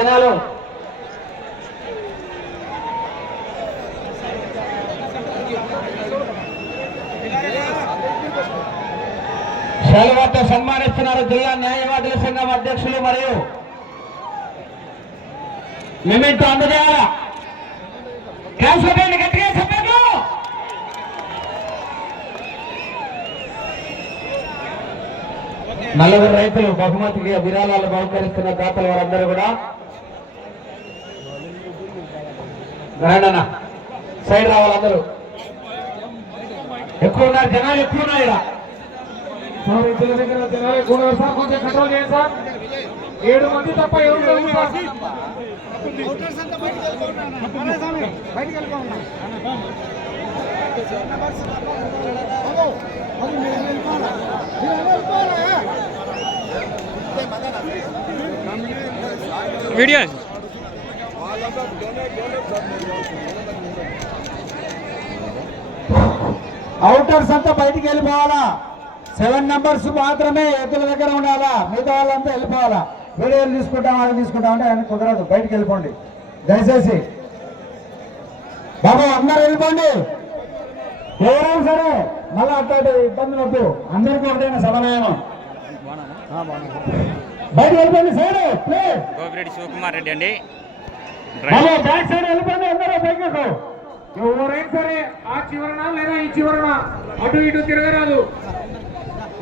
జనాలు. శాలువాతో సన్మానిస్తున్నారు జిల్లా న్యాయవాదుల సంఘం అధ్యక్షులు మరియు మెమెంటో అందజేయాల. గట్టిగా చెప్పారు. నలుగురు రైతులు బహుమతికి విరాళాలు బహుకరిస్తున్న దాతలు వారందరూ కూడా రాండన్న సైడ్ రావాలి. అందరూ ఎక్కువ ఉన్నారు, జనాలు ఎక్కువ ఉన్నాయి. రైతుల దగ్గర జనాలు ఎక్కువ ఉన్నారు సార్, కొంచెం కంట్రోల్ చేయండి సార్. 7 మంది తప్ప ఎవరు లేరు సార్. వీడియో అవుటర్స్ అంతా బయటికి వెళ్ళిపోవాలా. 7 నంబర్స్ మాత్రమే ఎద్దుల దగ్గర ఉండాలా, మిగతా వాళ్ళంతా వెళ్ళిపోవాలా. వీడియోలు తీసుకుంటాం అది తీసుకుంటాం అంటే ఆయన కుదరదు, బయటికి వెళ్ళిపోండి దయచేసి. బాబు అందరూ వెళ్ళిపోండి, ఎవరైనా సరే. మళ్ళీ అట్లాంటి ఇబ్బందులు వద్దు, అందరికీ ఒకటైనా సమన్వయం. బయట వెళ్ళిపోండి సైడ్. గోపిరెడ్డి శివకుమార్ రెడ్డి అండి. బ్యాక్ సైడ్ వెళ్ళిపోండి అందరూ పైకి. ఎవరైనా సరే ఆ చివరన లేదా ఈ చివరన అటు ఇటు తిరగరాదు.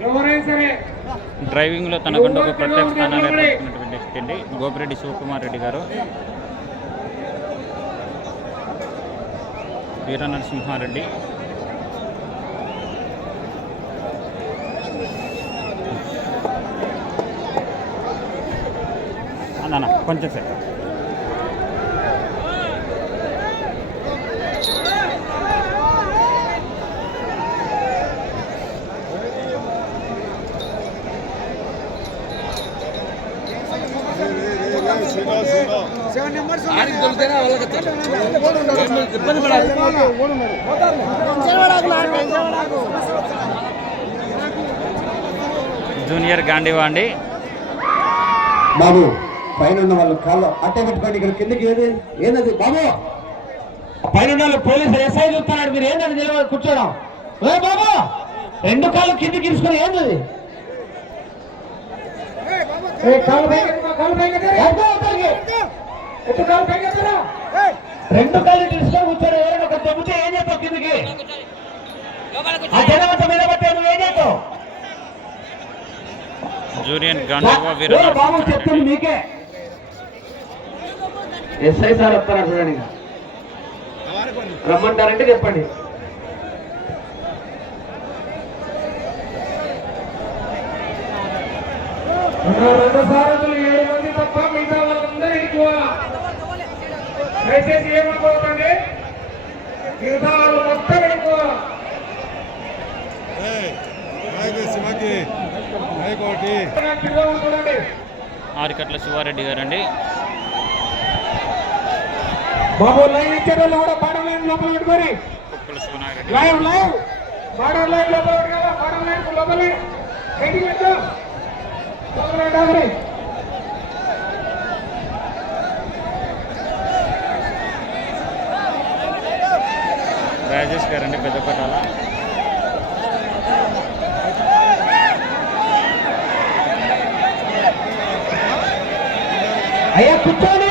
ఎవరైనా సరే డ్రైవింగ్ లో తనకంటూ ఒక ప్రత్యేక స్థానాన్ని ఏర్పడుతున్నటువంటి వ్యక్తి అండి గోపిరెడ్డి శివకుమార్ రెడ్డి గారు. వీర నరసింహారెడ్డి అన్న కొంచెం సార్. జూనియర్ గాంధీవా అండి. బాబు పైన ఉన్న వాళ్ళు కాళ్ళు అట్టే పెట్టుకోండి. ఇక్కడ కిందకి ఏంటది బాబు? పైన వాళ్ళు పోలీసులు ఎస్ఐ చూస్తున్నాడు, మీరు ఏంటని నిలబడి కూర్చోడం. బాబు 2 కాళ్ళు కిందికి తీసుకొని ఏంటది? 2 కాళ్ళు తీసుకొని కూర్చోడు. ఎవరైనా ఒక తగ్గితే ఏం చేస్తావు? కిందికి ఆ జనమంతా మీద పట్టే నువ్వు ఏం చేస్తావు? జూనియర్ గాంధీవా వీర బాబు చెప్తాను మీకే. ఎస్ఐ సార్ వస్తారా చూడండి, రమ్మంటారంటే చెప్పండి. రెండు సారథులు 7 మంది తప్ప మిగతా వాళ్ళందరూ ఎక్కువ. దయచేసి ఏమనుకోకండి, మిగతా వాళ్ళు మొత్తం ఎక్కువ. ఆరికట్ల శివారెడ్డి గారండి. బాబు లైన్ ఇచ్చారు కూడా బార్డర్ లైన్ లోపల పెట్టుకోరి. లైవ్ బార్డర్ లైన్ లోపల పెట్టుకోవాలి. బార్డర్ లైన్ లోపల బయటికి పెట్టు. రాజేష్ గారండి పెద్దపట్టాల. అయ్యా కూర్చోండి.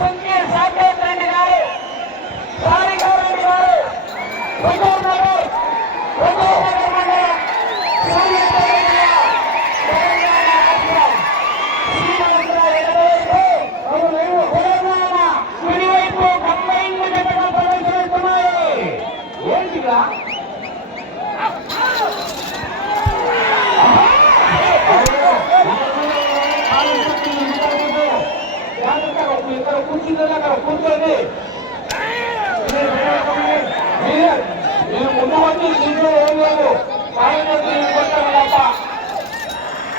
సుంకీ సాకేత్ రెడ్డి గారు కూర్చోండి. మీరు ముందు వచ్చి దీంట్లో ఏం లేదు, సాయంత్రం కొట్టారు తప్ప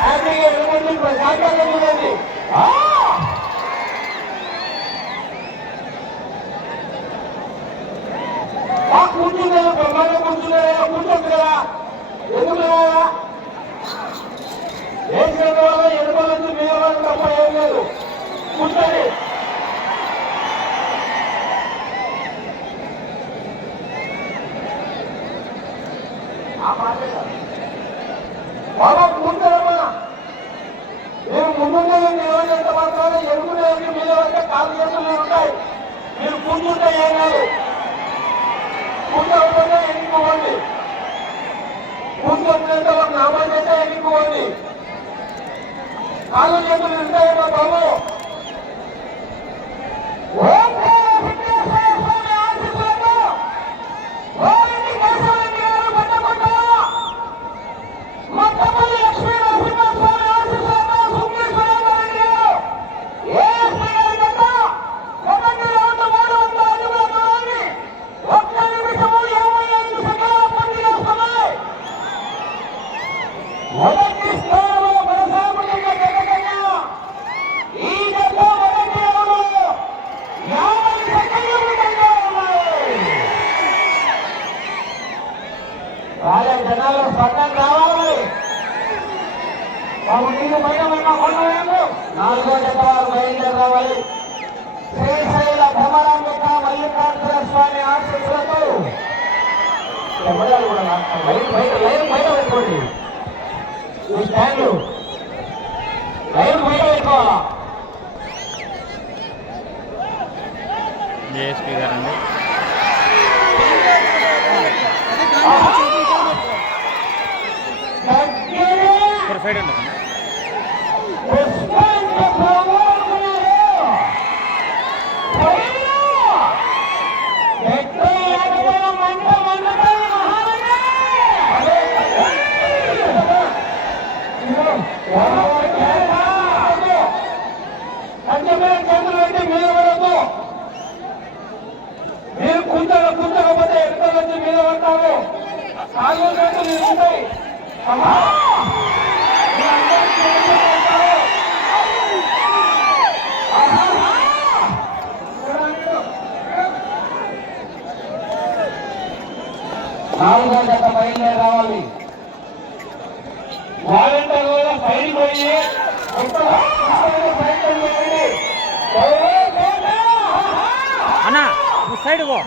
హ్యాపీగా వెళ్ళండి, ప్రశాంతంగా చూడండి. కూర్చుందా బ్రహ్మాండ కూర్చున్నారా, కూర్చోండి కదా, ఎందుకు వేసిన వల్ల ఎదుటి మీద తప్ప ఏం లేదు, కూర్చోండి. బాబా కూర్చోమ్మా, మీరు ముందుంటే నిలబడినంత మాత్రాన ఎదుగునేది మీద వస్తే కాలు చేతులు ఉంటాయి. మీరు కూర్చుంటే ఏం కాదు, కూర్చోకుండా ఎన్నుకోండి, కూర్చోంటే ఒక నామాలు అయితే ఎన్నుకోండి. కాలు చేతులు ఉంటాయమ్మా బాబు. జనాలు స్పందన రావాలి. బాబు నీకు పైన కొనవేమో 4వ జత వారు బయలుదేరి రావాలి. శ్రీశైల భ్రమరాంబిక మల్లికార్జున స్వామి ఆశీస్సులతో బయట పెట్టుకోండి. ఈ స్టాండ్ లైన్ బయట పెట్టుకోవాలా. జేఎస్పీ గారండి. సైడ్ ఉండదు. మీరు కూర్చోకపోతే ఎంత మంది మీద పడతారు, కాళ్ళు చేతులు ఉంటాయి. నాలుగో జత బయలుదేరి రావాలి. వాలంటీర్ కూడా సైడ్ పోయి అన్నా సైడ్ పో.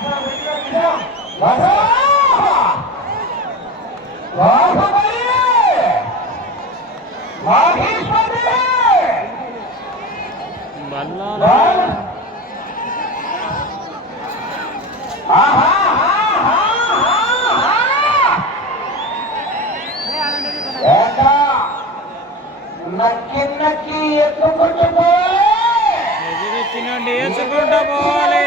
నక్కి ఎత్తుకుంటూ ఎదురొచ్చినండి వేసుకుంటూ పోవాలి.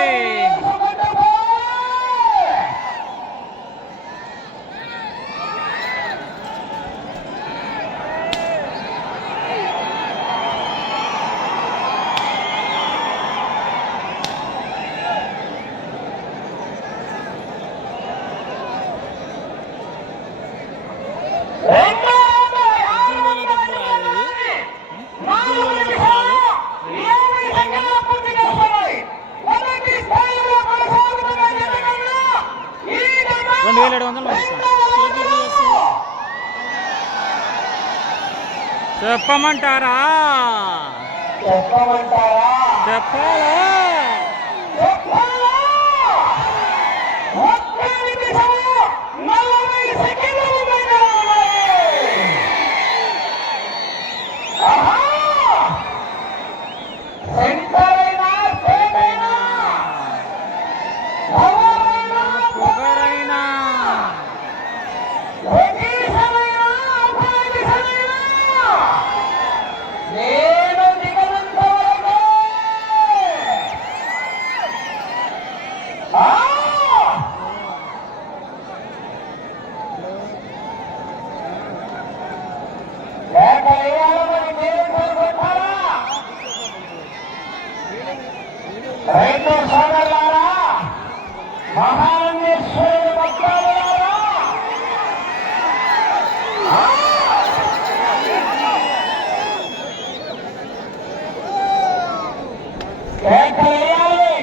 చెప్పమంటారా? చెప్పాలా? మహానందేశ్వరుడు భక్తులారా, కేకలేయాలి.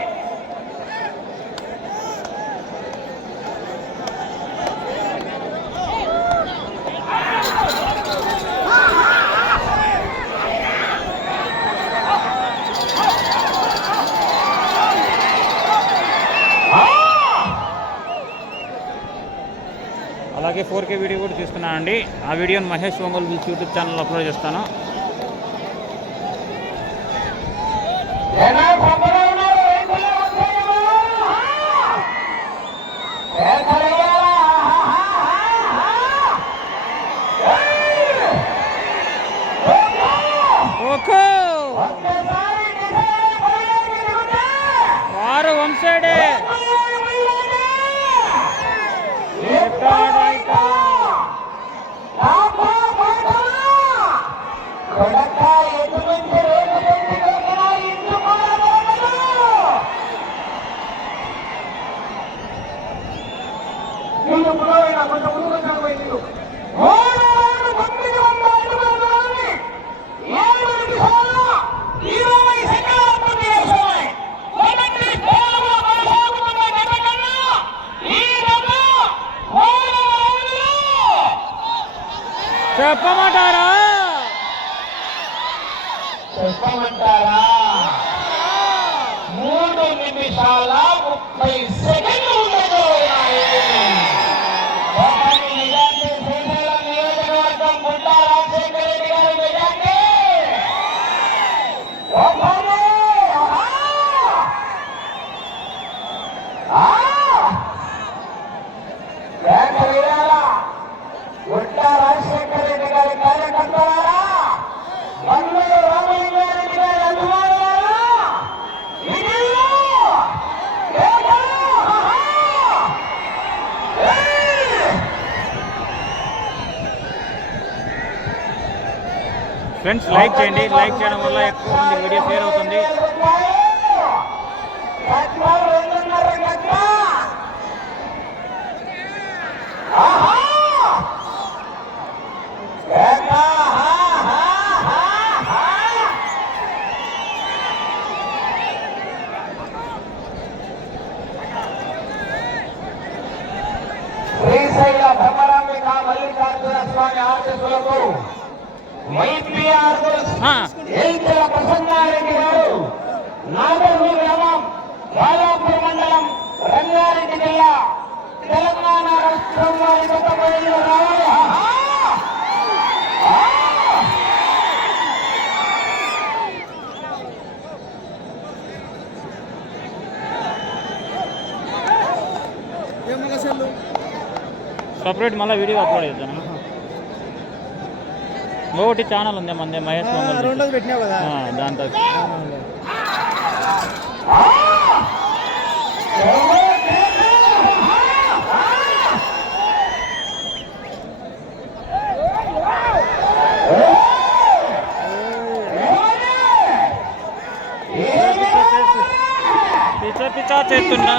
అలాగే 4K వీడియో కూడా తీసుకున్నానండి. ఆ వీడియోని మహేష్ ఒంగోలు బిల్స్ యూట్యూబ్ ఛానల్లో అప్లోడ్ చేస్తాను. వారు వన్ సైడే చెప్పమంటారా? చెప్పమంటారా? 3 నిమిషాల 30 సెకండ్లు ఉన్నాయి. శ్రీశైలం నియోజకవర్గం గుండా రాజశేఖర రెడ్డి గారి మెజార్టీ. గుండా రాజశేఖర రెడ్డి గారి కార్యకర్తలారా, మల్లూరు రామలింగారెడ్డి గారి అభిమానులారా, ఫ్రెండ్స్ లైక్ చేయండి. లైక్ చేయడం వల్ల ఎక్కువ మంది వీడియో షేర్ అవుతుంది. శ్రీశైల బ్రహ్మరాంబిక మల్లికార్జున స్వామి ఆశీస్సులకు ప్రసన్నారెడ్డి గారు, నాగర్హూర్ గ్రామం, బాలాపూర్ మండలం, రంగారెడ్డి జిల్లా, తెలంగాణ రాష్ట్రం వారి కొత్త బయలు రావాలి. సపరేట్ మళ్ళీ వీడియో అప్లోడ్ చేద్దాను. ఒకటి ఛానల్ ఉంది మంది మహేష్ ఒంగోలు పెట్టినావు కదా దాంతో. పిచ్చా చేస్తున్నా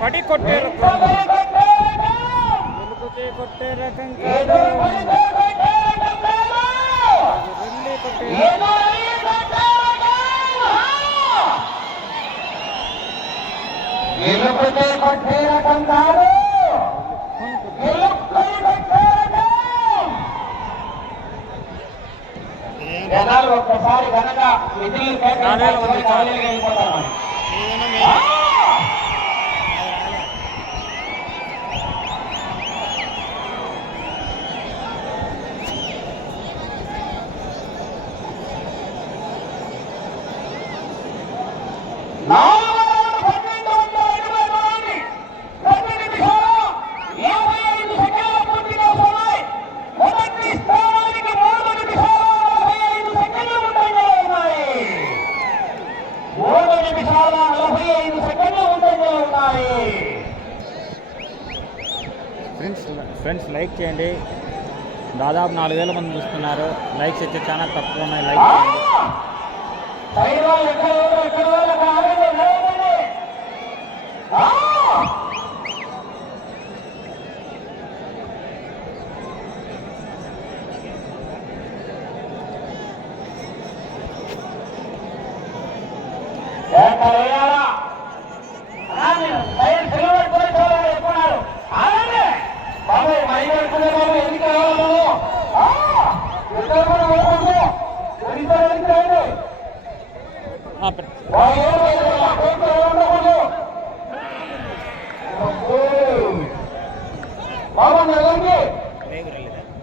పడి కొట్టే రకం కొట్టే రకం కొట్టే రకం కాదు. జనాలు ఒక్కసారి కనుక విధులు వెళ్ళిపోతారు. ఫ్రెండ్స్ లైక్ చేయండి. దాదాపు 4000 మంది చూస్తున్నారు. లైక్స్ అయితే చాలా తక్కువ ఉన్నాయి. లైక్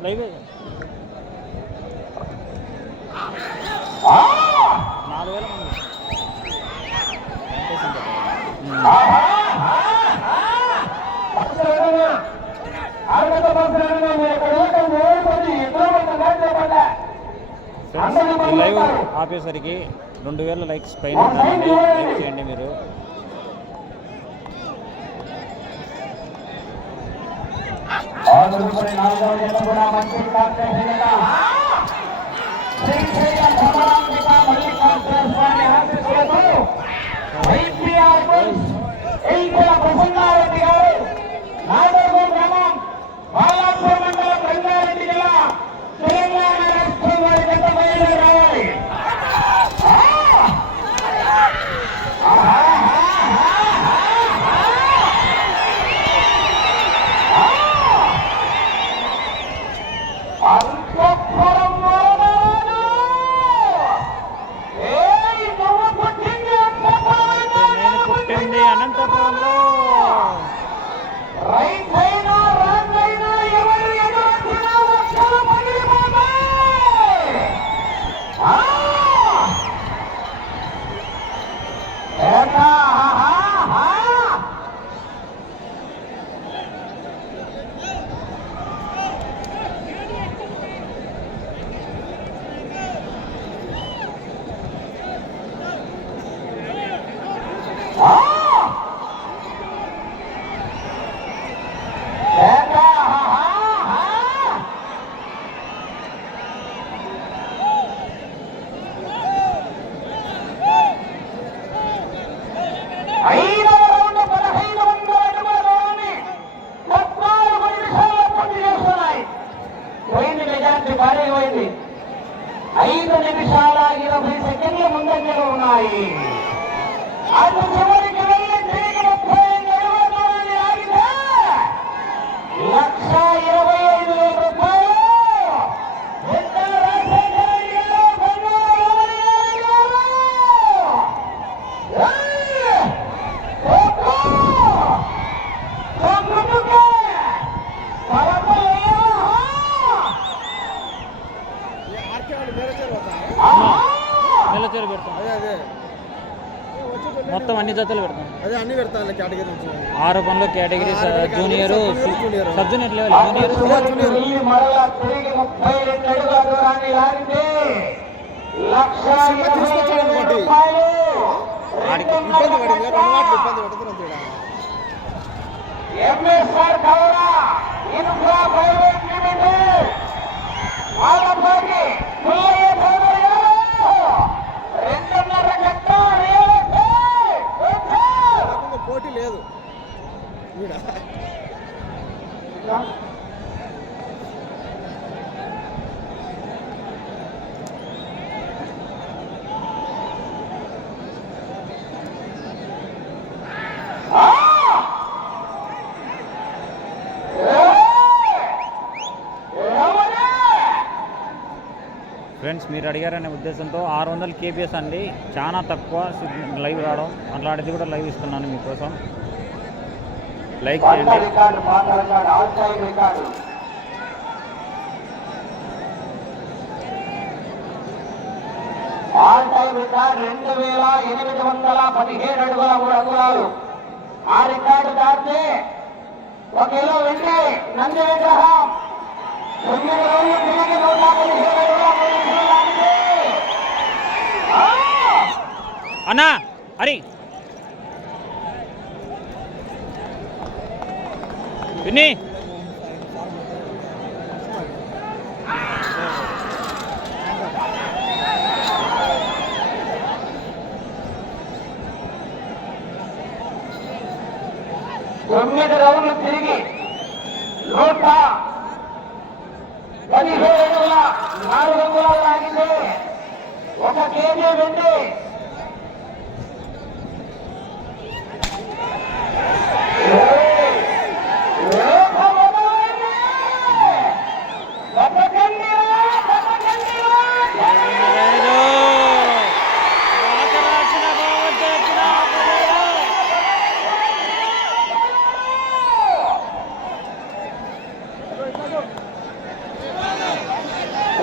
లైవ్ 4000 మంది. ఈ లైవ్ ఆపేసరికి 2000 లైక్స్ పైన ఉండాలండి. లైక్ చేయండి మీరు. ప్రసన్నారెడ్డి గారు నాగోల్ గ్రామం బాలాపూర్ మండలం రంగారెడ్డి జిల్లా తెలంగాణ రాష్ట్రం వారి జత బయలుదేరి రావాలి. అనంతపురంలో రైట్ అయినా రాంగ్ అయినా ఎవరు ఎదురొచ్చినా ఒక్కరు పగిలిపోతాయి. భారీపోయింది. 5 నిమిషాల 20 సెకండ్ల ముందంజలో ఉన్నాయి. అటు చివరికి వెళ్ళి తిరిగి 35 అడుగుల దూరాన్ని ఆగితే 1,25,000 రూపాయలు. నెలచేరు పెడతాం. మొత్తం అన్ని జతలు పెడతాం. అదే అన్ని పెడతాను కేటగిరీ నుంచి. 6 పనులు category junior sub junior level junior మరలా తిరిగి 32 అడుగుల దూరాన్ని లాగితే 1,25,000 రూపాయలు. ఎంఎస్ఆర్ కవరా ఇన్ఫ్రా ప్రైవేట్ లిమిటెడ్ వాళ్ళకి పుల్లయ్య చౌదరి గారు 2.5 గంట పోటీ లేదు. ఫ్రెండ్స్ మీరు అడిగారనే ఉద్దేశంతో 600 KBS అండి, చాలా తక్కువ లైవ్ రావడం. అట్లాంటిది కూడా లైవ్ ఇస్తున్నాను మీకోసం. లైక్ చేయండి. ఆల్ టైమ్ రికార్డు 2817 అడుగుల 3 అంగుళాలు. ఆ రికార్డు దాటితే 1 కిలో వెండి నంది విగ్రహం 9 రోజులు తిరిగి 117 అడుగుల 3 అంగుళాలు. అన్నా హరి విన్నీ తొమ్మిది రౌండ్లు తిరిగి 117 అడుగుల 4 అంగుళాలు లాగితే 1 కేజీ వెండి.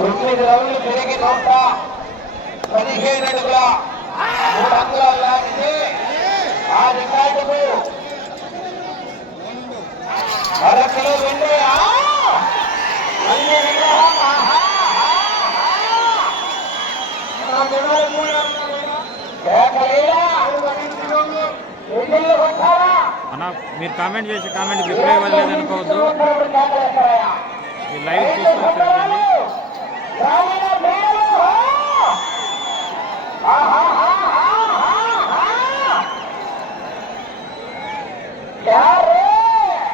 తొమ్మిది రౌండ్లు తిరిగి 117 అడుగుల 3 అంగుళాలు లాగితే ఆ రికార్డుకు 1 కిలో వెండి. అన్న మీరు కామెంట్ చేసి కామెంట్ రిప్లై ఇవ్వలేదు అనుకోవద్దు. ఈ లైవ్ చూసుకోవచ్చు.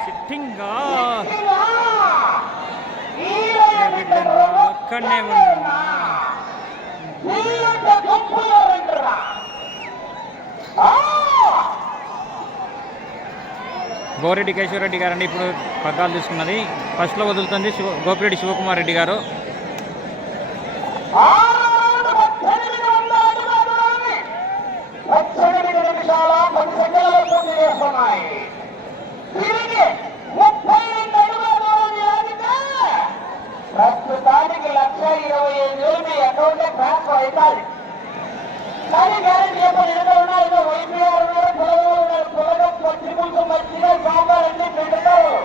సిట్టింగ్ అక్కడనే ఉన్నా గోరెడ్డి కేశవరెడ్డి గారు అండి ఇప్పుడు పగ్గాలు తీసుకున్నది. ఫస్ట్లో వదులుతుంది గోపిరెడ్డి శివకుమార్ రెడ్డి గారు. 18 నిమిషాల 10 సెకండ్లలో పూర్తి చేస్తున్నాయి. తిరిగి 32 అడుగుల దూరం లాగితే ప్రస్తుతానికి 1,25,000 మీ అకౌంట్ ట్రాన్స్ఫర్ అవుతాయి. కానీ గ్యారెంటీ చెప్పండి, ఎంత ఉన్నారు వైపీఆర్ ఉన్నారు, పొలగలు ఉన్నారు. పొలగం పచ్చి పులుసు మంచిగా సాంబార్ అన్ని పెడతారు.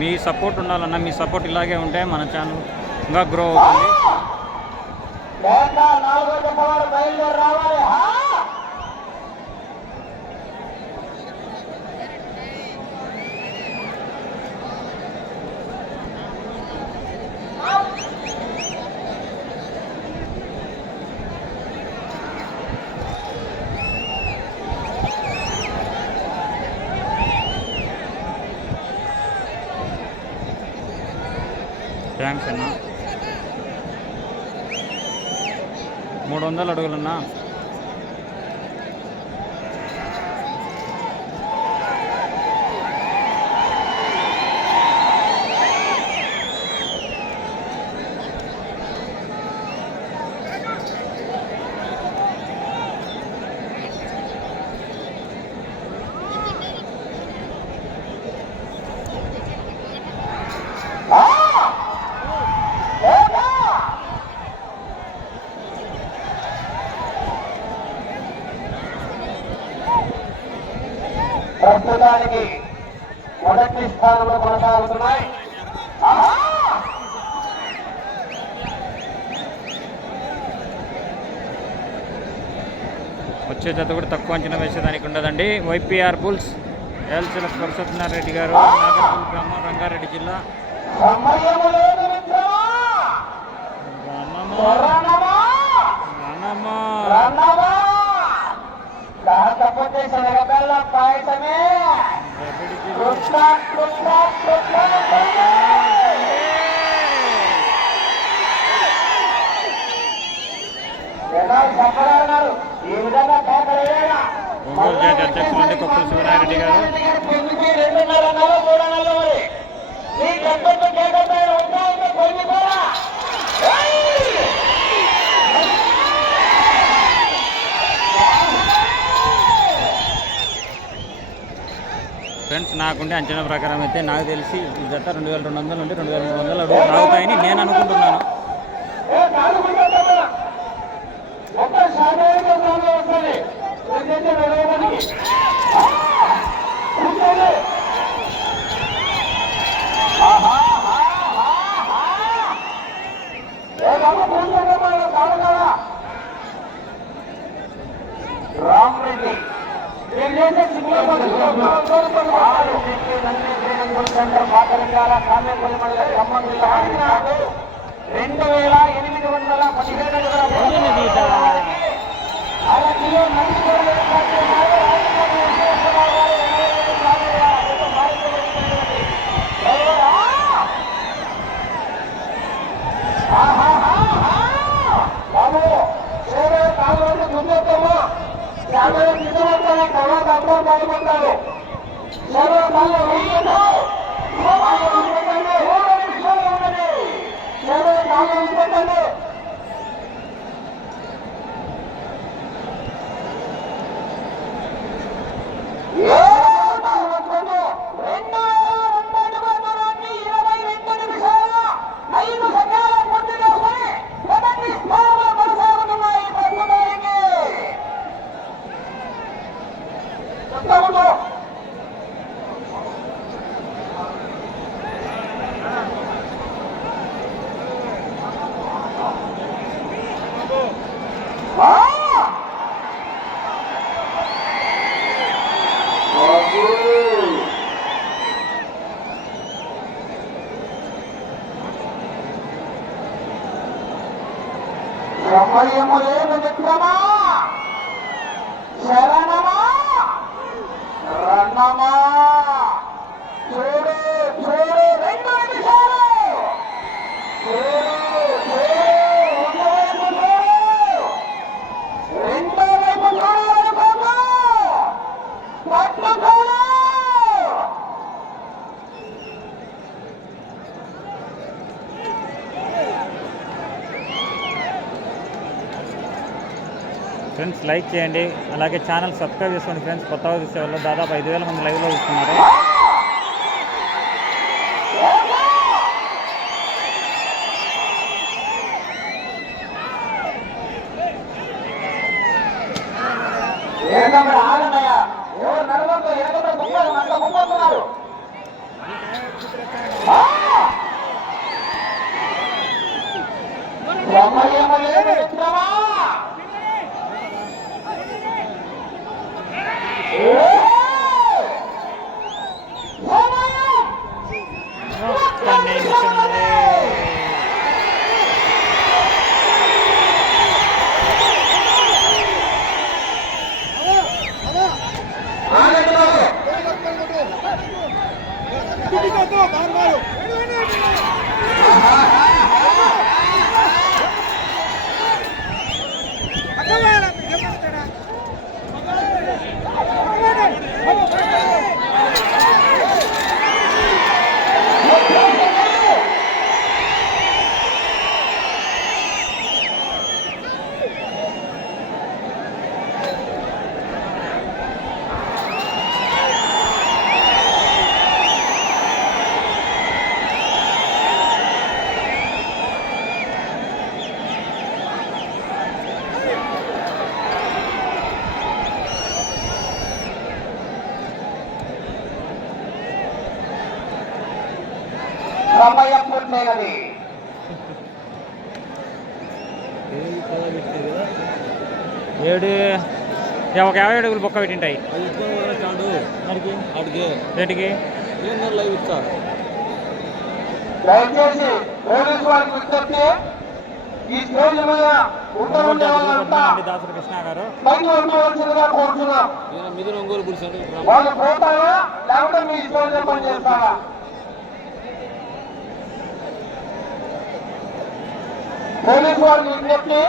మీ సపోర్ట్ ఉండాలన్న, మీ సపోర్ట్ ఇలాగే ఉంటే మన ఛానల్ ఇంకా గ్రో అవుతుంది. నాలుగో చెప్పవారు బయలుదేరి రావాలి. థ్యాంక్స్ అన్న. 300 అడుగులన్నా. ప్రస్తుతానికి మొదటి స్థానంలో కొనసాగుతున్నాయి. వచ్చే జత కూడా తక్కువ అంచనా వేసేదానికి ఉండదండి. వైపీఆర్ బుల్స్ ఎల్సిల సత్యనారాయణ గారు, నాగర్పూర్ గ్రామం, రంగారెడ్డి జిల్లా. కాకపోతే శనగబెల్ల పాయసమే. చెప్పగలన్నారు ఈ విధంగా కేకలేనా. ఒంగోలు జాతి అధ్యక్షులు అండి కొప్పుల శివనారెడ్డి గారు. 2.5 నెలలు 3 నెలలు మరి ఈ గంటతో కేకలపై ఉంటాయంటే కొన్ని కూడా ఫ్రెండ్స్ నాకుండే అంచనా ప్రకారం అయితే నాకు తెలిసి ఈ జత 2200 నుండి 2300 అడుగులు అవుతాయని నేను అనుకుంటున్నాను. రామరెడ్డి మాతలింగాల కామేపల్లి మండలం ఖమ్మం జిల్లా 2817 అర కిలో బాబు కాళ్ళు గుంజొద్దమ్మా కెమెరా నిజమంటారా తర్వాత అందరూ బాగుపడతారు. సమయములేని మిత్రమా శరణమా రణమా చూడు చూడు 2 నిమిషాలు రెండో వైపు ఫ్రెండ్స్ లైక్ చేయండి, అలాగే ఛానల్ సబ్స్క్రైబ్ చేసుకోండి ఫ్రెండ్స్. కొత్తగా చూసే వాళ్ళు దాదాపు 5000 మంది లైవ్లో చూస్తున్నారు. సమయం పూర్తయినది. ఒక 50 అడుగులు బొక్క పెట్టింటాయి. రేటుకి దయచేసి పోలీసు వారికి విజ్ఞప్తి, ఈ స్టేజ్ మీద దాసరి కృష్ణ గారు బయట ఉండవలసిందిగా కోరుతున్నాం. వాళ్ళు పోతారా లేకపోతే మీ స్టేజ్ పని చేస్తారా? పోలీసు వారికి విజ్ఞప్తి,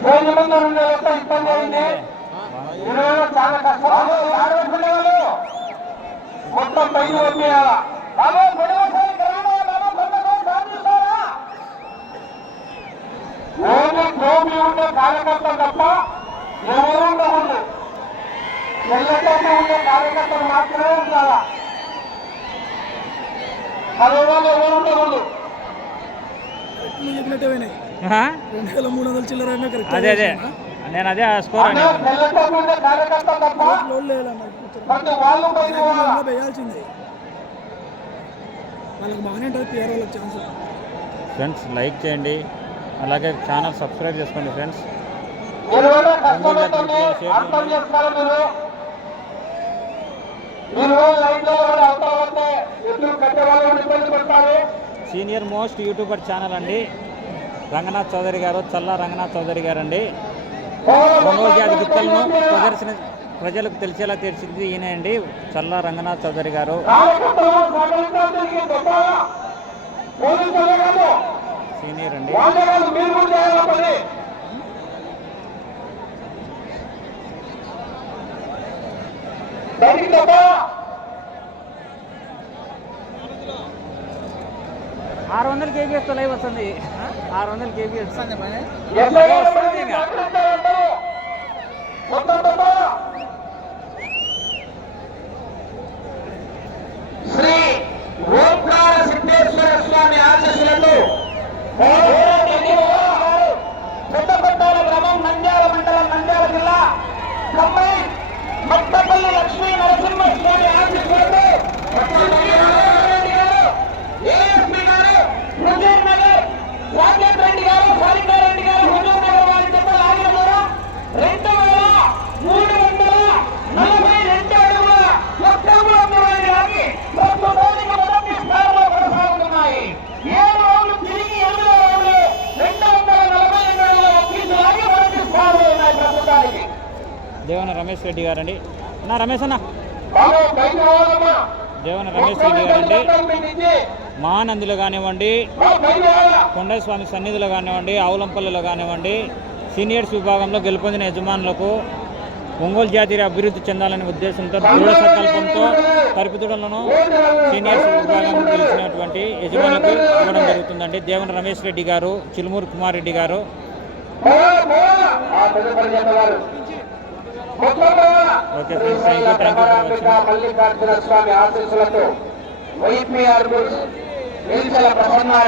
స్టేజ్ మీద ఉండే యొక్క ఇబ్బంది అయింది. ఈరోజు చాలా కష్టం. మొత్తం పైన వచ్చేయాలా? ఓన్లీ గోపి ఉండే కార్యకర్త తప్ప ఎవరు ఉండకూడదు. తెల్లటోపు ఉండే కార్యకర్తలు మాత్రమే ఉండాలా. అదే వాళ్ళు ఎవరు ఉండకూడదు. ఆహా. అదే అదే నేను అదే స్కోర్ అని తెల్లటోపు ఉండే కార్యకర్తలు తప్ప ప్రతి వాళ్ళు బయట పోవాలా. ఫ్రెండ్స్ లైక్ చేయండి, అలాగే ఛానల్ సబ్స్క్రైబ్ చేసుకోండి ఫ్రెండ్స్. ఎవరైనా కష్టపడుతుంది అర్థం చేసుకోవాలి. మీరు లైన్లో అవసరం వస్తే ఎదురు కట్టే వాళ్ళు ఇబ్బంది పడతారు. సీనియర్ మోస్ట్ యూట్యూబర్ ఛానల్ అండి రంగనాథ్ చౌదరి గారు, చల్లా రంగనాథ్ చౌదరి గారు అండి. ఒంగోలు జాతి గిత్తలను ప్రజలకు తెలిసేలా తెరిచింది ఈయన అండి, చల్లా రంగనాథ్ చౌదరి గారు. సీనియర్ అండి. ఆరు 600 KBS తో లైవ్ వస్తుంది. 600 KBS వస్తుంది. శ్రీ ఓంకార సిద్ధేశ్వర స్వామి ఆశీస్సులతో పెద్దకొట్టాల గ్రామం, నంద్యాల మండలం, నంద్యాల జిల్లా, కంబైన్ మట్టపల్లి లక్ష్మీ నరసింహస్వామి ఆశీస్సులతో ఏఎస్పీ గారు, హుజూర్ నగర్, రాజేంద్ర రెడ్డి గారు, సారికారెడ్డి గారు, హుజూర్ నగర్ వారి చెప్ప లాగిన దూరం 2342 అడుగుల లాగి ప్రస్తుతానికి మొదటి స్థానంలో కొనసాగుతున్నాయి. 7 రౌండ్లు తిరిగి 8 రౌండ్లు 242 అడుగుల ఒక్కీసు లాగి మొదటి స్థానంలో ఉన్నాయి ప్రస్తుతానికి. దేవన రమేష్ రెడ్డి గారండి. నా రమేష్ అన్న బాబు బయట పోవాలమ్మా. దేవన రమేష్ రెడ్డి గారండి. మహానందిలో కానివ్వండి, కొండయ్య స్వామి సన్నిధిలో కానివ్వండి, ఆవులంపల్లిలో కానివ్వండి, సీనియర్స్ విభాగంలో గెలుపొందిన యజమానులకు ఒంగోలు జాతి అభివృద్ధి చెందాలనే ఉద్దేశంతో దృఢ సంకల్పంతో తరిపిదుడలను సీనియర్స్ విభాగం గెలిచినటువంటి యజమానులకు ఇవ్వడం జరుగుతుందండి. దేవన రమేష్ రెడ్డి గారు, చిలుమూరు కుమార్ రెడ్డి గారు. Okay friends, thank you for watching. Mallikarjuna Swamy ఆశీస్సులతో వైపీఆర్ ప్రసన్న